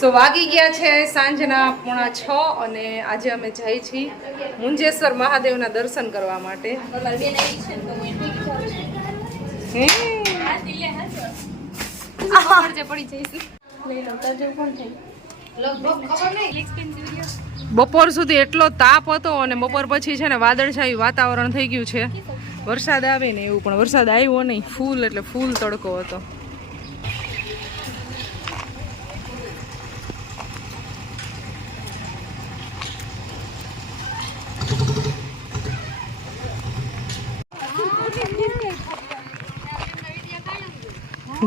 સો વાગી ગયા છે સાંજના 6:45 અને આજે અમે જઈએ છીએ મુંજેશ્વર મહાદેવના દર્શન કરવા માટે. બપોર સુધી એટલો તાપ હતો અને બપોર પછી છે ને વાદળછાયું વાતાવરણ થઈ ગયું છે. વરસાદ આવે ને એવું, પણ વરસાદ આવ્યો નહીં. ફૂલ એટલે ફૂલ તડકો હતો.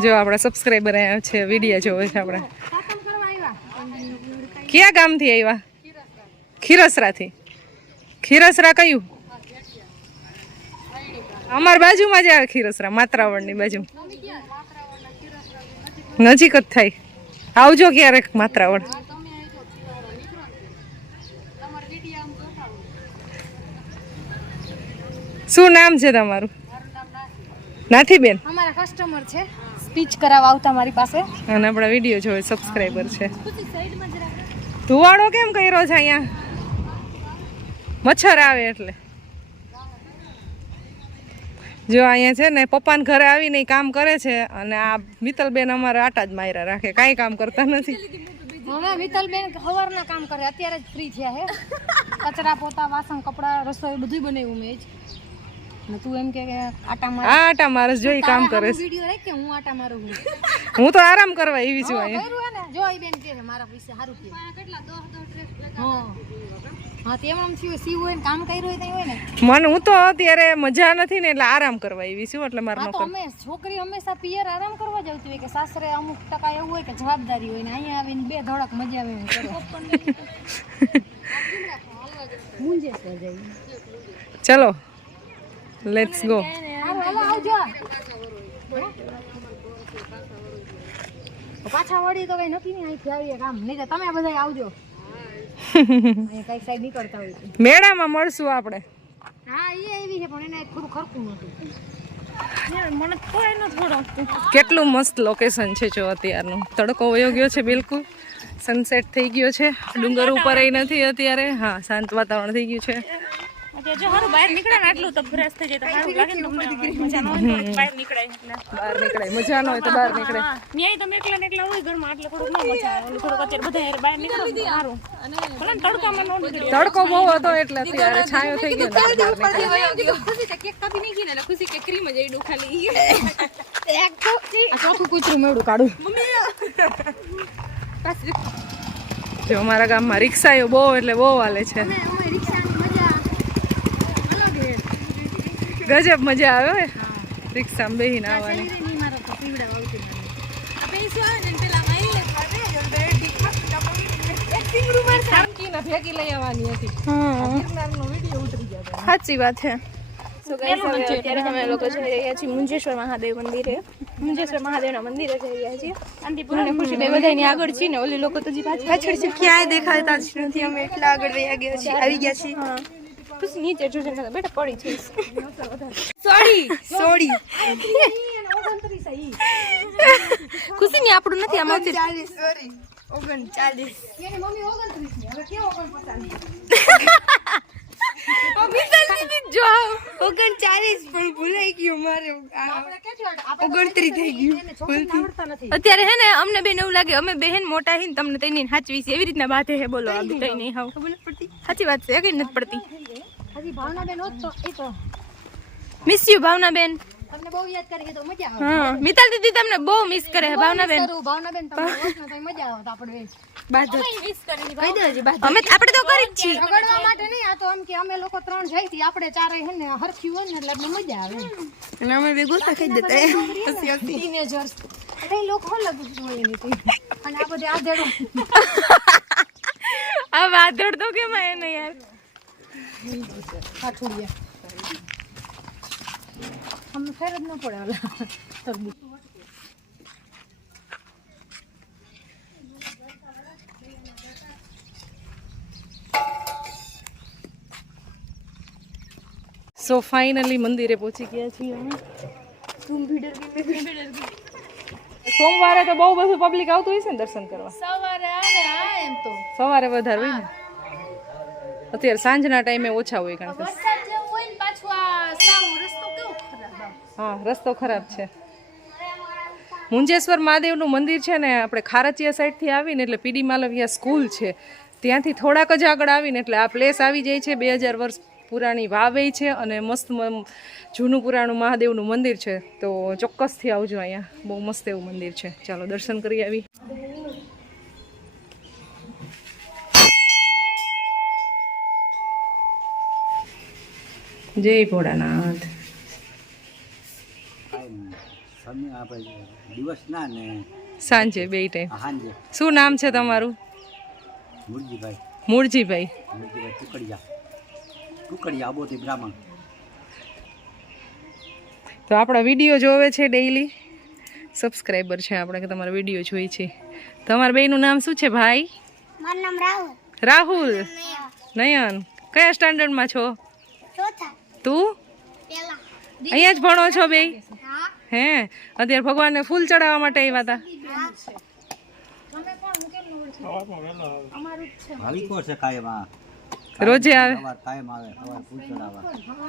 જો આપણા સબસ્ક્રાઈબર આવ્યા છે, વિડીયો જોવે છે આપણા. ક્યાં ગામથી આવ્યા? ખીરસરાથી. ખીરસરા કયું? અમાર બાજુમાં જ આવે ખીરસરા, માત્રાવડની બાજુ. નજીક જ થાય. આવજો ક્યારેક માત્રાવડ. શું નામ છે તમારું? નાથીબેન. અમારા કસ્ટમર છે, સ્પીચ કરાવવા આવતા મારી પાસે અને આપણા વિડીયો જોવે, સબસ્ક્રાઈબર છે. ધુવાડો કેમ કર્યો છે અહીંયા? મચ્છર આવે એટલે. જો અહીંયા છે ને પપ્પાને ઘરે આવીને કામ કરે છે અને આ મિત્તલબેન અમારે આટા જ માર્યા રાખે, કાંઈ કામ કરતા નથી. હવે મિત્તલબેન સવારના કામ કરે, અત્યારે જ ફ્રી થયા હે. કચરા પોતા વાસણ કપડા રસોઈ બધું બનાવ્યું મેં જ. તું એમ કે આટા માર? આટા મારસ જોઈ કામ કરે છે. વિડિયો રાખ કે હું આટા મારું. હું તો આરામ કરવા આવી છું અહીંયા. કર્યું ને જો ઈ બેન કે મારા પૈસે સારું કે કેટલા 10 ડ્રેસ. હા તેમ આમ સીવ હોય ને કામ કર્યું હોય તો હોય ને. મને હું તો અત્યારે મજા નથી ને એટલે આરામ કરવા આવી છું. એટલે મારે તો અમે છોકરી હંમેશા પિયર આરામ કરવા જતી હોય કે સાસરે અમુક ટકા એવું હોય કે જવાબદારી હોય ને અહીંયા આવીને બે ધડક મજા આવે ને કરો. મુંજેશ્વર જઈએ. ચલો લેટ્સ ગો. આવજો. પાછા વળી તો કઈ નક્કી નહીં, અહીંથી આવીએ કામ નહીં તો તમે બધા આવજો. કઈ સાઈડ નીકળતા હોય મેળામાં મળશું આપણે. હા એ એવી છે પણ એને થોડું ખરખું નતું. મને કોઈ ન થોડો. કેટલું મસ્ત લોકેશન છે જો અત્યારનું. તડકો વયો ગયો છે બિલકુલ, સનસેટ થઈ ગયો છે. ડુંગર ઉપર નથી અત્યારે. હા શાંત વાતાવરણ થઈ ગયું છે. જો હારું બહાર નીકળે ને એટલું તો ફ્રેશ થઈ જાય તો સારું લાગે ને. મજા ન હોય બહાર નીકળાય એટલે. બહાર નીકળાય, મજા ન હોય તો બહાર નીકળાય. ન્યાય તો એકલા ને એકલા હોય ઘરમાં એટલે થોડુંક ન મજા આવે. થોડુંક અત્યારે બધા બહાર નીકળો સારું. ભલે તડકામાં ન નીકળે. તડકો બહુ હતો એટલે અત્યારે છાયો થઈ ગયો. ખુશી કે કેક કાપી નહીં ગઈ ને ખુશી કે ક્રીમ જ એડું ખાલી. એક તો આ ચોથું કૂતરું મેડું કાઢું. જો અમારા ગામમાં રિક્ષાઓ બહુ એટલે બહુ હાલે છે. ગજબ મજા આવે રિક્ષામાં બેહીને આવવાની. ફેંકી લઈ આવવાની હતી. સાચી વાત છે. અત્યારે અમે લોકો જઈ રહ્યા છીએ મુંજેશ્વર મહાદેવ મંદિરે. મુંજેશ્વર મહાદેવના મંદિરે જઈ રહ્યા છીએ. શાંતિપુર અને ખુશીભાઈ બધાની આગળ છીએ ને ઓલી લોકો તો હજી પાછળ છે, ક્યાંય દેખાતા જ નથી. અમે એટલા આગળ વયા ગયા છીએ, આવી ગયા છીએ. ખુશી નીચે જોજે ને બેટા પડી છે. સોરી ખુશી ની આપણું નથી આમાં. સોરી 39 એની મમ્મી 29 ની. હવે કેવો 49 જો 39 પણ ભૂલાઈ ગયું મારે. 29 થઈ ગયું. અત્યારે હે ને અમને બેન એવું લાગે અમે બેન મોટા હી ને તમને તઈને સાચવી છે એવી રીતના બાતે હે. બોલો આ તઈ નહીં હાવ ખબર નથી પડતી. સાચી વાત છે, કઈ નથી પડતી. હજી ભાવનાબેન હોત તો એ તો મિસ યુ ભાવનાબેન. તમને બહુ યાદ કરે છે તો મજા આવે. હા મિતાલ દીદી તમને બહુ મિસ કરે છે ભાવનાબેન. ભાવનાબેન તમને હોત ને તો મજા આવત. આપણે બાદ મિસ કરી ભાઈ બાદ અમે આપણે તો કરી જ છીએ. ઝઘડવા માટે નહીં, આ તો એમ કે અમે લોકો 3 જાય થી આપણે 4 હે ને હરખી હોય ને એટલે મજા આવે. અને અમે બે ગોતા ખાઈ જતા પછી ટીનેજર્સ એટલે લોકો અલગ હોય એની તો. અને આ બધે આધેડો આ વાદળ તો કેમ આય ને યાર કાઠુડિયા હમ ફેર જ ન પડે ઓલા તરબૂચ. સો ફાઇનલી મંદિરે પહોંચી ગયા છીએ અમે. સોમવારે તો બહુ બધું પબ્લિક આવતું હોય છે ને દર્શન કરવા. સવારે સવારે વધારે હોય ને, અત્યારે સાંજના ટાઈમે ઓછા હોય કારણ કે હા રસ્તો ખરાબ છે. મુંજેશ્વર મહાદેવનું મંદિર છે ને આપણે ખારચિયા સાઈડથી આવીને એટલે પીડી માલવિયા સ્કૂલ છે ત્યાંથી થોડાક જ આગળ આવીને એટલે આ પ્લેસ આવી જાય છે. 2000 વર્ષ પુરાણી વાવે છે અને મસ્ત જૂનું પુરાણું મહાદેવનું મંદિર છે. તો ચોક્કસથી આવજો, અહીંયા બહુ મસ્ત એવું મંદિર છે. ચાલો દર્શન કરી આવી. જય ભોળાનાથ. દિવસના ને સાંજે બે ટાઈમ. સાંજે. શું નામ છે તમારું? મુરજીભાઈ. મૂળજીભાઈ. ટુકડિયા આબોથી બ્રાહ્મણ. તો આપણા વિડીયો જોવે છે ડેઈલી, સબસ્ક્રાઈબર છે આપણે કે તમારા વિડીયો જોઈ છે. તમારા બેયનું નામ શું છે ભાઈ? મારું નામ રાહુલ. રાહુલ. નયન. કયા સ્ટાન્ડર્ડમાં છો? ચોથા. તું પેલા. અહીંયા જ ભણો છો બે? હા. હે, અત્યારે ભગવાનને ફૂલ ચડાવવા માટે આવ્યા હતા. ભાવિકો છે કાયમ આ. રોજે આવે. કાયમ આવે સવાર ફૂલ ચડાવવા.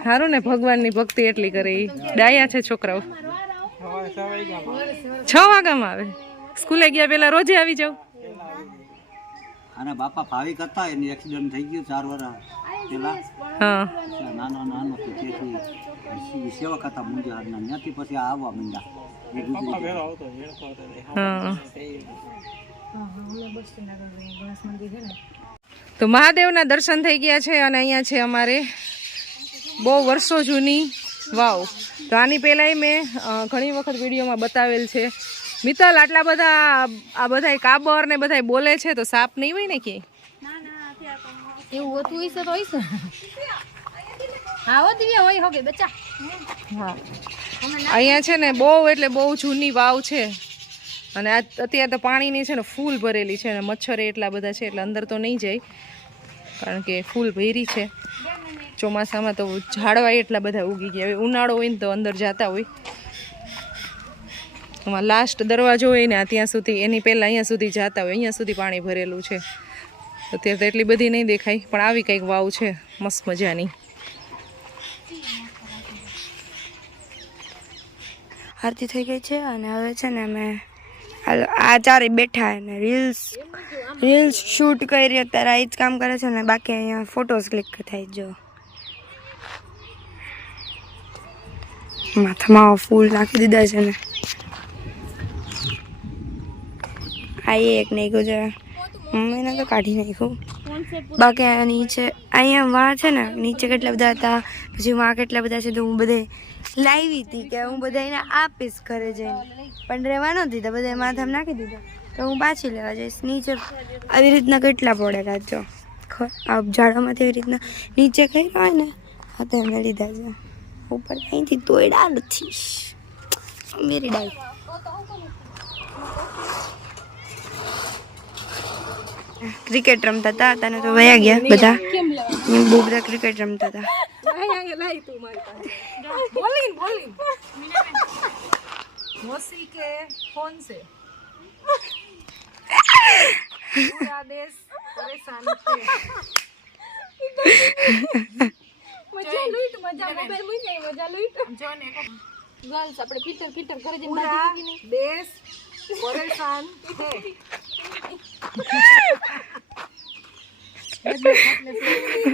સારું ને, ભગવાનની ભક્તિ એટલી કરે. ઈ ડાયા છે છોકરાઓ. 6 વાગ્યામાં આવે. સ્કૂલે ગયા પેલા રોજે આવી જાવ. આના બાપા ભાવિક હતા, એની એક્સિડન્ટ થઈ ગયું 4 વર્ષ પેલા. હા નાનો તો તેથી સેવક હતા મુંજારના, ત્યાંથી પછી આવવા માંડ્યા. એ ગુજરી ગયા. હા. તો મહાદેવના દર્શન થઈ ગયા છે અને અહીંયા છે અમારે બહુ વર્ષો જૂની વાવ. તો આની પહેલાંય મેં ઘણી વખત વિડીયોમાં બતાવેલ છે. મિત્તલ, આટલા બધા આ બધાય કાબર ને બધાય બોલે છે તો સાપ નહીં હોય ને કે? એવું હોતું હશે તો હશે. હા હો દિવ્યા હોય હોગે બચ્ચા. હા, અહીંયા છે ને બહુ એટલે બહુ જૂની વાવ છે અને અત્યારે તો પાણીની છે ને ફૂલ ભરેલી છે અને મચ્છર એટલા બધા છે એટલે અંદર તો નહીં જાય કારણ કે ફૂલ ભરી છે. ચોમાસામાં તો ઝાડવા એટલા બધા ઉગી ગયા. હવે ઉનાળો હોય ને તો અંદર જતા હોય. એમાં લાસ્ટ દરવાજો હોય ને ત્યાં સુધી, એની પહેલાં અહીંયા સુધી જતા હોય. અહીંયા સુધી પાણી ભરેલું છે. અત્યારે તો એટલી બધી નહીં દેખાય પણ આવી કંઈક વાવ છે મસ્ત મજાની. આરતી થઈ ગઈ છે અને હવે છે ને અમે આ ચારે બેઠા અને રીલ્સ શૂટ કરી. અત્યારે આ જ કામ કરે છે ને બાકી અહીંયા ફોટોઝ ક્લિક થાય. જો માથામાં ફૂલ નાખી દીધા છે ને આ એક નાખ્યું છે, મમ્મીને તો કાઢી નાખ્યું. બાકી અહીંયા નીચે અહીંયા વાં છે ને નીચે કેટલા બધા હતા, પછી વાં કેટલા બધા છે તો હું બધે લાવી હતી કે હું બધાને આપીશ ઘરે જઈને, પણ રહેવા ન દીધા, બધા માથામાં નાખી દીધા તો હું પાછી લેવા જઈશ. નીચે આવી રીતના કેટલા પડેલા જો આ ઝાડોમાંથી એવી રીતના નીચે ખાઈ હોય ને હા તો એમને લીધા છે. ઉપર અહીંથી તોડ્યા નથી મેરી ડાઈ. ક્રિકેટ રમતા હતા તને તો વયા ગયા બધા, બહુ બધા ક્રિકેટ રમતા હતા. મોસી કે ફોન સે પૂરા દેશ પરેશાન છે. મજા લૂટ મજા મોબાઈલ મૂકી મજા લૂટ. જો ને ગર્લ્સ આપણે ફિલ્ટર ઘરે જઈને પૂરા બાજી મૂકીને દેશ પરેશાન છે.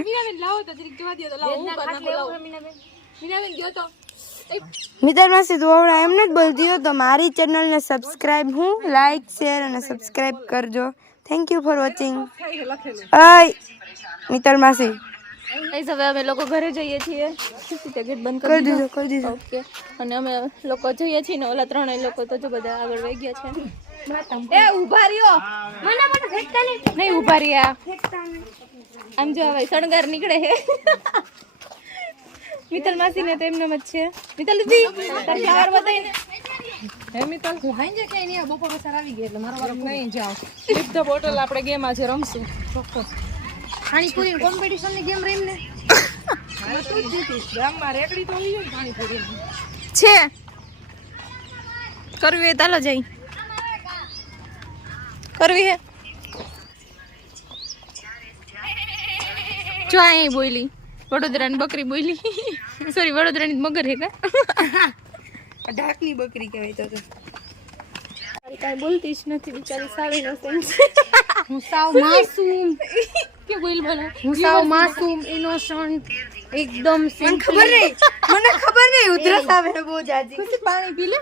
મીનાબેન લાવો તો જરીક જોવા દો તો લાવો હું કર નાખો લાવો. મીનાબેન ગયો તો મિત્ર માસી તું હમણાં એમને જ બોલતી હો તો મારી ચેનલને સબસ્ક્રાઈબ હું લાઈક શેર અને સબસ્ક્રાઈબ કરજો. Thank you for watching. અય મિત્ર માસી હવે અમે લોકો ઘરે જઈએ છીએ. ટિકિટ બંધ કરી દીધો. ઓકે, અને અમે લોકો જઈએ છીએ ને ઓલા ત્રણેય લોકો તો જો બધા આગળ વહી ગયા છે. એ ઊભા રહ્યો, નહીં ઊભા રહ્યા. આમ જો હવે શણગાર નીકળે છે. મિત્તલ માસી ને તો એમને જ છે. મિત્તલ દીદી તાર ફ્લાવર બતાવીને. હે મિત્તલ, હું હાંજે કઈ નહીં બપોર વસાર આવી ગઈ એટલે મારો વારો નહીં જાઓ. લીપ ધ બોટલ આપણે ગેમ આજે રમશું. ચોક્કસ. પાણીપુરી કોમ્પિટિશન ની ગેમ રહીને ગામમાં રેકડી તો હોય ને પાણીપુરી છે કરવી હોય તાલો જઈ કરવી હે જો અહીં બોલી વડોદરાની બકરી બોલી સોરી વડોદરાની મગર હે કા ઢાકની બકરી કહેવાય તો કાંઈ બોલતી જ નથી બિચારી સાવી નથી હું સાવ માસૂમ કે બોલ બોલો હું સાવ માસૂમ ઇનોસન્ટ એકદમ મને ખબર નહીં ઉધરસ આવે બહુ જાજી પાણી પી લે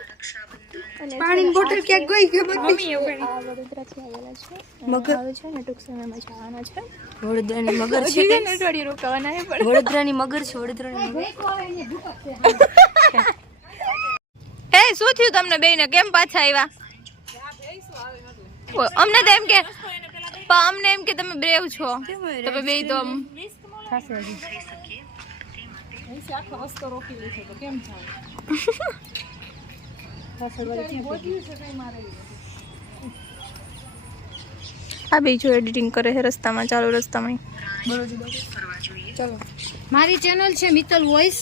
પાણીની બોટલ ક્યાંક ગઈ ખબર નહીં આ વડોદરાથી આવેલા છે મગર આવે છે ને ટૂંક સમયમાં જવાના છે વડોદરાની મગર છે અઠવાડિયે રોકાવાના હે પણ વડોદરાની મગર છે વડોદરાની મગર હે શું થયું તમને બેયને કેમ પાછા આવ્યા અમને તો એમ કે અમને એમ કે તમે બ્રેવ છો તમે બે તો આમ આ બે જો એડિટિંગ કરે છે રસ્તામાં ચાલુ રસ્તામાં મારી ચેનલ છે મિત્તલ વોઇસ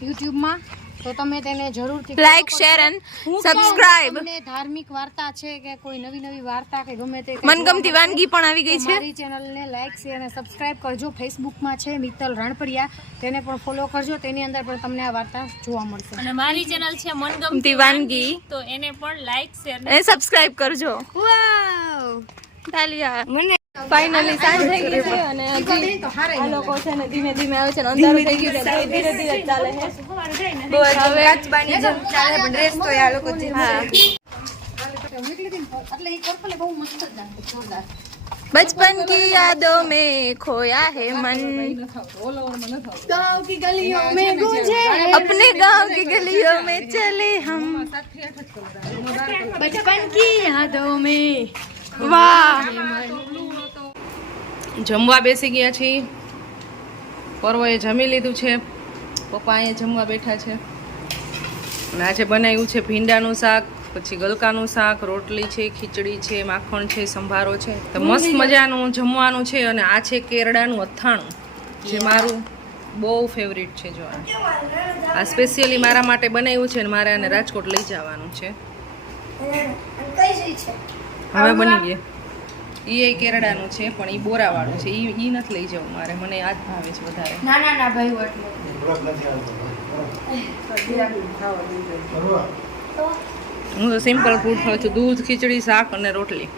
યુટ્યુબમાં તો તમે તેને જરૂરથી લાઈક શેર એન્ડ સબસ્ક્રાઇબ તમને ધાર્મિક વાર્તા છે કે કોઈ નવી નવી વાર્તા કે ગમે તે મનગમતી વાનગી પણ આવી ગઈ છે મારી ચેનલને લાઈક શેર અને સબસ્ક્રાઇબ કરજો ફેસબુકમાં છે મિત્તલ રણપરિયા તેને પણ ફોલો કરજો તેની અંદર પણ તમને આ વાર્તા જોવા મળશે અને મારી ચેનલ છે મનગમતી ગમતી વાનગી તો એને પણ લાઈક શેર અને સબસ્ક્રાઇબ કરજો વાવ તાલિયા મને ફાઇનલી સાંજ થઈ ગઈ છે અને હજી આ લોકો છે ને ધીમે ધીમે આવે છે ને અંધારું થઈ ગયું છે ધીરે ધીરે ચાલે છે બહુ કાચબાની જેમ ચાલે પણ ડ્રેસ તો આ લોકો જે એટલે એ પર્પલ બહુ મસ્ત જ લાગે જોરદાર बचपन की यादों में खोया है मन गांव की गलियों में गूंजे अपने गांव की गलियों में चले हम बचपन की यादों में वाह જમવા બેસી ગયા છીએ પર્વએ જમી લીધું છે પપ્પા અહીંયા જમવા બેઠા છે અને આજે બનાવ્યું છે ભીંડાનું શાક પછી ગલકાનું શાક રોટલી છે ખીચડી છે માખણ છે સંભારો છે તો મસ્ત મજાનું જમવાનું છે અને આ છે કેરડાનું અથાણું જે મારું બહુ ફેવરિટ છે જો આ સ્પેશિયલી મારા માટે બનાવ્યું છે અને મારે આને રાજકોટ લઈ જવાનું છે હવે બની ગયા એ કેરડાનું છે પણ એ બોરાવાળું છે એ નથી લઈ જવું મારે મને આ જ ભાવે છે વધારે ના ભાઈ હું તો સિમ્પલ ફૂડ ખાઉં છું દૂધ ખીચડી શાક અને રોટલી